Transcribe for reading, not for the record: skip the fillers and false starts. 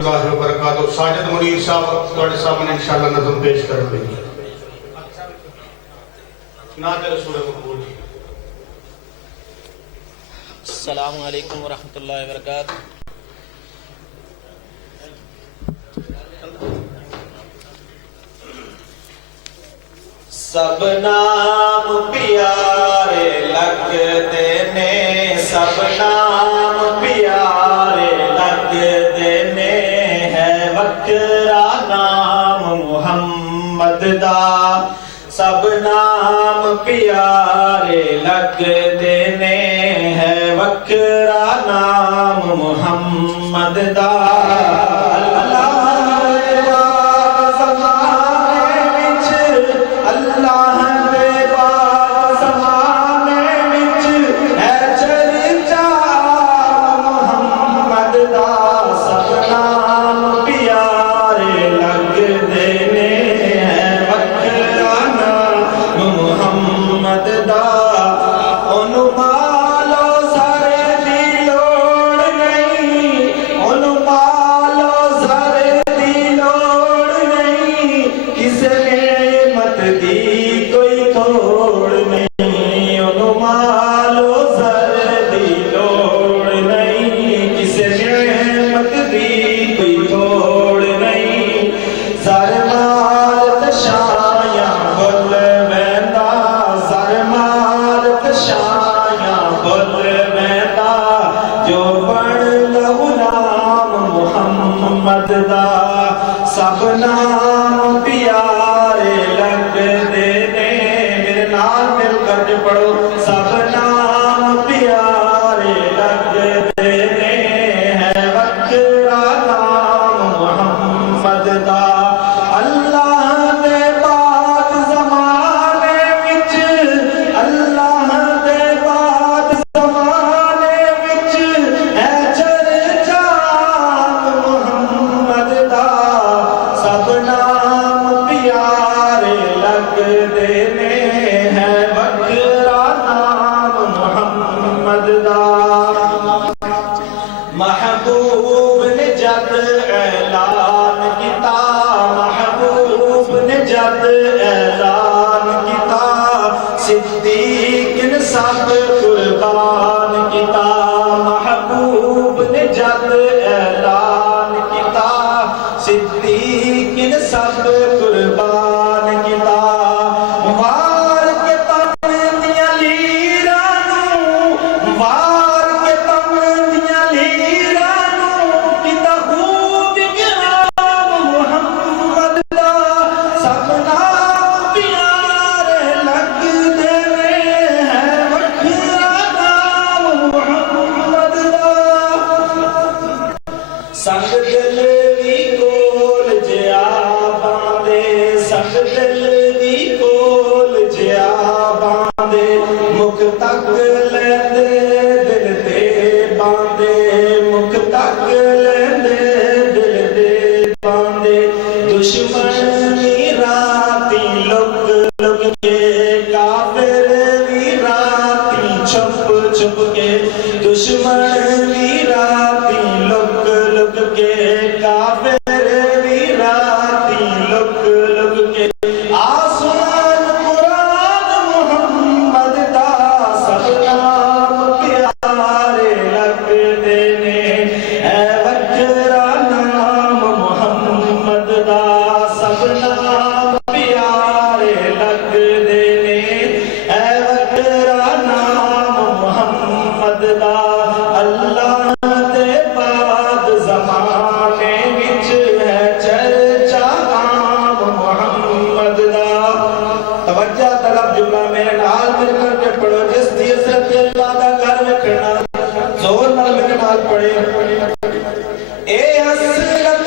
साजिद मुनीर साहब ਤੁਹਾਡੇ सामने इंशाअल्लाह नज़म पेश करेंगे। अस्सलामु अलैकुम वरहमतुल्लाहि वबरकातुह। सब नाम प्यारे लगते ने, सब नाम प्यारे लगते ने, है वकरा नाम मुहम्मद दा। सब नाम प्यारे लगते ने, है वकरा नाम मुहम्मद दा। सब नाम प्यारे लगते ने, मेरे नाल मिलकर के पढ़ो। सब नाम प्यारे लगते ने, है वकरा नाम मुहम्मद दा। अल्लाह दे बाद ज़माने विच, अल्लाह दे बाद ज़माने विच, है चर्चा मुहम्मद दा। सब नाम प्यारे लगते ने, है वकरा नाम मुहम्मद दा। महबूब ने जद ऐलान किता, महबूब ने जद ऐलान किता, सिद्दीक ने सब कुर्बान किता। महबूब ने जद ऐलान किता, सिद्दीक ने सब कुर्बान किता। वार के तन दियां लीरां नूं, वार के तन दियां लीरां नूं, किता खूब नाम मुहम्मद दा। सब नाम प्यारे लगते ने, है वकरा नाम मुहम्मद दा। संग दिल दी कोल जिया बांदे, संग दिल दी कोल जिया बांदे, मुख तक लेंदे दिल दे बांदे, मुख तक लेंदे दिल दे बांदे। दुश्मन वी राती लुक लुक के, काफिर वी राती छुप छुप के, दुश्मन वी राती लुक लुक के, काफिर वी राती लुक लुक के। आसमान कुरान मुहम्मद दा, सब नाम प्यारे लगते ने, है वकरा नाम मुहम्मद दा। सब नाम प्यारे लगते ने, है वकरा नाम मुहम्मद दा। अल्लाह दे बाद ज़माने विच, है चर्चा नाम मुहम्मद दा। तवज्जो तलब जुमला मेरे नाल मिलकर के पढ़ो। जिस दी हज़रत अल्लाह दा घर विखड़ना, जोर नाल मेरे नाल पढ़े। ए हसरत